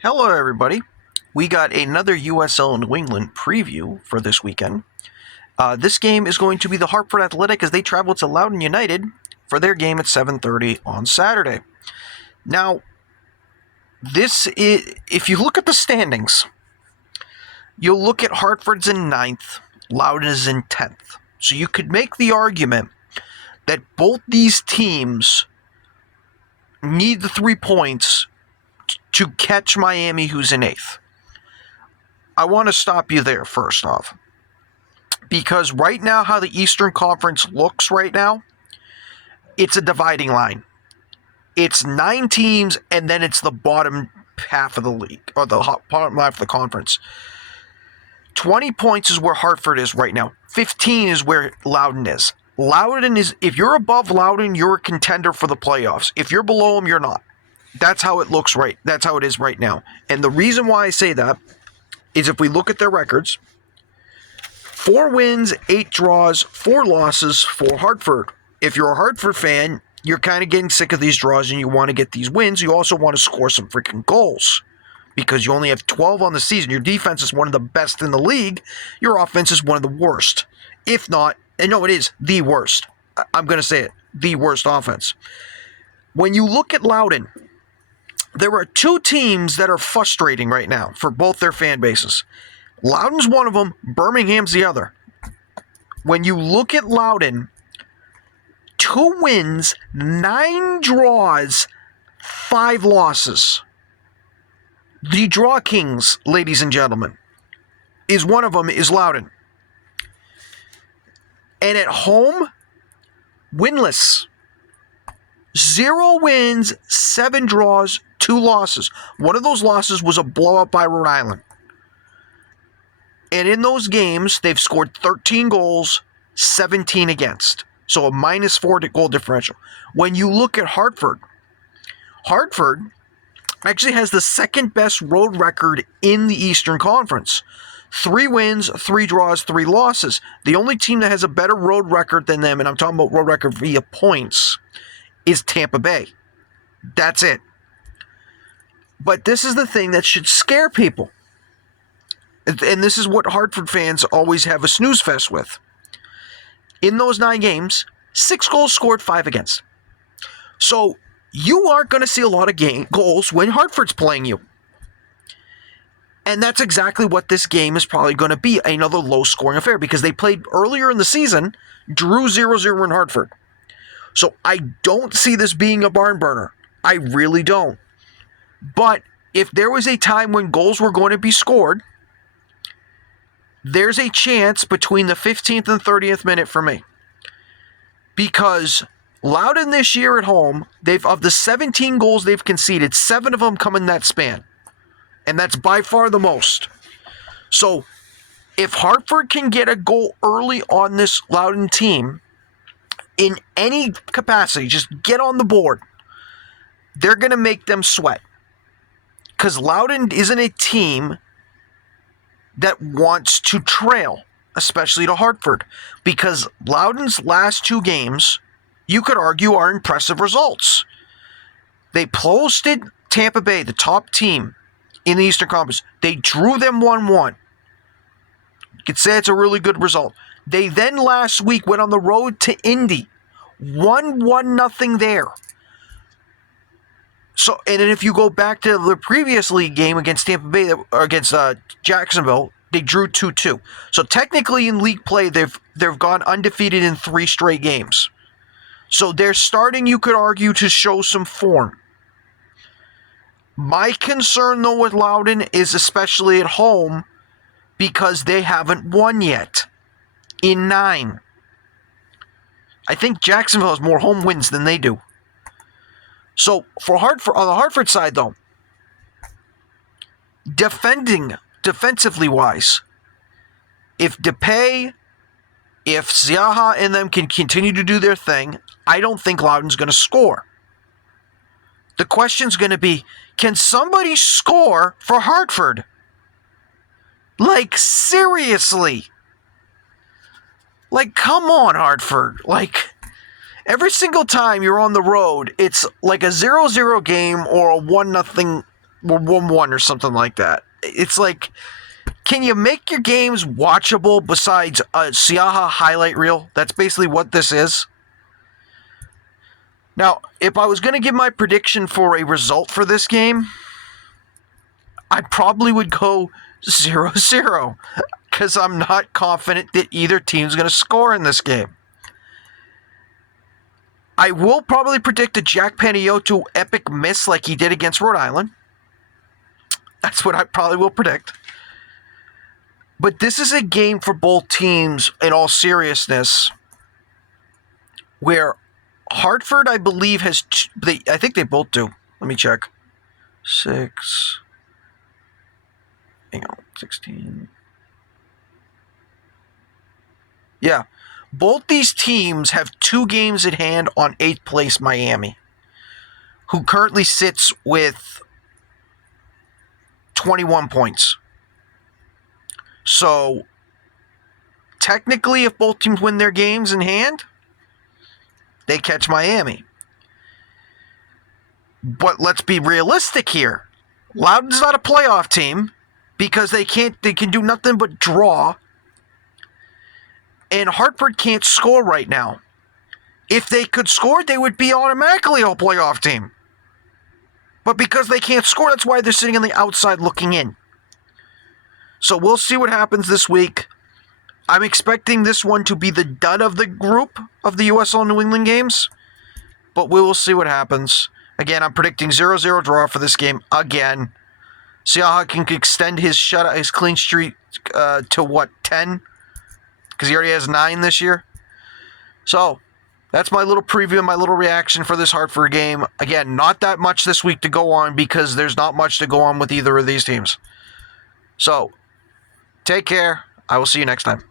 Hello, everybody. We got another USL New England preview for this weekend. This game is going to be the Hartford Athletic as they travel to Loudoun United for their game at 7:30 on Saturday. Now, if you look at the standings, you'll look at Hartford's in 9th, Loudoun is in 10th. So you could make the argument that both these teams need the 3 points to catch Miami, who's in 8th. I want to stop you there first off. Because right now, how the Eastern Conference looks right now, it's a dividing line. It's 9 teams, and then it's the bottom half of the league, or the bottom half of the conference. 20 points is where Hartford is right now. 15 is where Loudoun is. Loudoun is, if you're above Loudoun, you're a contender for the playoffs. If you're below them, you're not. That's how it looks right. That's how it is right now. And the reason why I say that is if we look at their records, 4 wins, 8 draws, 4 losses for Hartford. If you're a Hartford fan, you're kind of getting sick of these draws and you want to get these wins. You also want to score some freaking goals because you only have 12 on the season. Your defense is one of the best in the league. Your offense is one of the worst. If not, and no, it is the worst. I'm going to say it, the worst offense. When you look at Loudoun, there are 2 teams that are frustrating right now for both their fan bases. Loudoun's one of them, Birmingham's the other. When you look at Loudoun, 2 wins, 9 draws, 5 losses. The Draw Kings, ladies and gentlemen, is one of them, is Loudoun. And at home, winless. 0 wins, 7 draws, 2 losses. One of those losses was a blowout by Rhode Island. And in those games, they've scored 13 goals, 17 against. So a -4 goal differential. When you look at Hartford actually has the second best road record in the Eastern Conference. 3 wins, 3 draws, 3 losses. The only team that has a better road record than them, and I'm talking about road record via points, is Tampa Bay. That's it. But this is the thing that should scare people. And this is what Hartford fans always have a snooze fest with. In those 9 games, 6 goals scored, 5 against. So you aren't going to see a lot of goals when Hartford's playing you. And that's exactly what this game is probably going to be, another low-scoring affair, because they played earlier in the season, drew 0-0 in Hartford. So I don't see this being a barn burner. I really don't. But if there was a time when goals were going to be scored, there's a chance between the 15th and 30th minute for me. Because Loudoun this year at home, of the 17 goals they've conceded, 7 of them come in that span. And that's by far the most. So if Hartford can get a goal early on this Loudoun team, in any capacity, just get on the board, they're going to make them sweat. Because Loudoun isn't a team that wants to trail, especially to Hartford. Because Loudoun's last 2 games, you could argue, are impressive results. They posted Tampa Bay, the top team in the Eastern Conference. They drew them 1-1. You could say it's a really good result. They then last week went on the road to Indy. Won 1-0 there. So, and then if you go back to the previous league game against Tampa Bay, or against Jacksonville, they drew 2-2. So technically in league play, they've gone undefeated in 3 straight games. So they're starting, you could argue, to show some form. My concern, though, with Loudoun is especially at home because they haven't won yet in 9. I think Jacksonville has more home wins than they do. So for Hartford, on the Hartford side, though, defensively wise, if DePay, if Ziaha and them can continue to do their thing, I don't think Loudoun's going to score. The question's going to be, can somebody score for Hartford? Like, seriously. Like, come on, Hartford. Like, every single time you're on the road, it's like a 0-0 game or a 1-0 or 1-1 or something like that. It's like, can you make your games watchable besides a Siaha highlight reel? That's basically what this is. Now, if I was going to give my prediction for a result for this game, I probably would go 0-0 because I'm not confident that either team's going to score in this game. I will probably predict a Jack Panayotou epic miss like he did against Rhode Island. That's what I probably will predict. But this is a game for both teams, in all seriousness, where Hartford, I believe, has... I think they both do. Let me check. 6... Hang on, 16... Yeah. Both these teams have 2 games at hand on 8th place Miami, who currently sits with 21 points. So, technically, if both teams win their games in hand, they catch Miami. But let's be realistic here. Loudoun's not a playoff team because they can do nothing but draw. And Hartford can't score right now. If they could score, they would be automatically a playoff team. But because they can't score, that's why they're sitting on the outside looking in. So we'll see what happens this week. I'm expecting this one to be the dud of the group of the USL New England games. But we will see what happens. Again, I'm predicting 0-0 draw for this game again. Siaha can extend his clean streak to 10? Because he already has 9 this year. So, that's my little preview and my little reaction for this Hartford game. Again, not that much this week to go on because there's not much to go on with either of these teams. So, take care. I will see you next time.